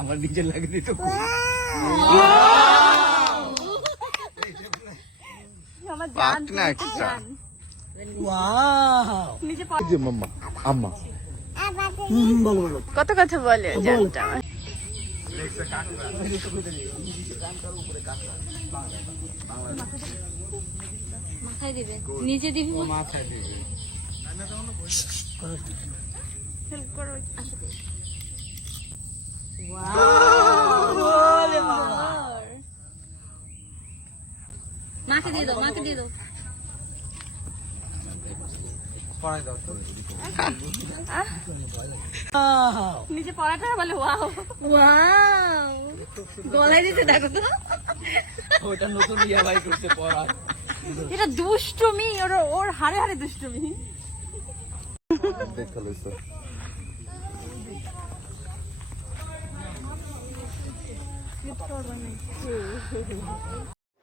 আমার নিজের লাগে তো আমার জান না একটা ওয়াও নিচে যে মাম্মা আম্মা বলো বলো কত কথা বলে জানটা মাথায় দিবেন নিজে দিবি মাথায় দিবে হেল্প করো মাকে দিয়ে দাও মাকে দিয়ে দাও পড়াই দাও তো নিচে পড়াটা বলে ওয়াও ওয়াও গলায় দিতে দেখো তো ওটা নতুন ইয়া ভাই করছে পড়া এটা দুষ্টুমি ওর ওর হারে হারে দুষ্টুমি দেখতে লইছো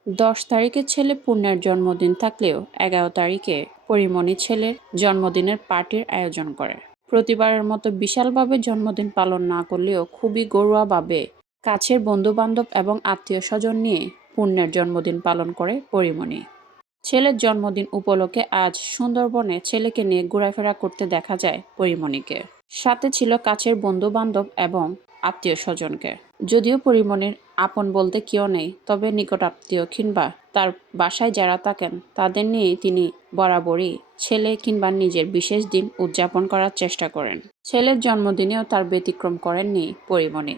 10 তারিখে ছেলে পূর্ণের জন্মদিন থাকলেও 11 তারিখে পরিমণি ছেলের জন্মদিনের পার্টির আয়োজন করে। প্রতিবারের মতো বিশালভাবে জন্মদিন পালন না করলেও খুবই ঘরোয়াভাবে কাছের বন্ধুবান্ধব এবং আত্মীয় স্বজন নিয়ে পূর্ণের জন্মদিন পালন করে পরিমণি। ছেলের জন্মদিন উপলক্ষে আজ সুন্দরবনে ছেলেকে নিয়ে ঘোরাফেরা করতে দেখা যায় পরিমণিকে। সাথে ছিল কাছের বন্ধুবান্ধব এবং আত্মীয় স্বজনকে। যদিও পরিমণির আপন বলতে কেউ নেই, তবে নিকট আত্মীয় কিংবা তার বাসায় যারা থাকেন তাদের নিয়ে তিনি বরাবরই ছেলে কিংবা নিজের বিশেষ দিন উদযাপন করার চেষ্টা করেন। ছেলের জন্মদিনেও তার ব্যতিক্রম করেননি পরিমণি।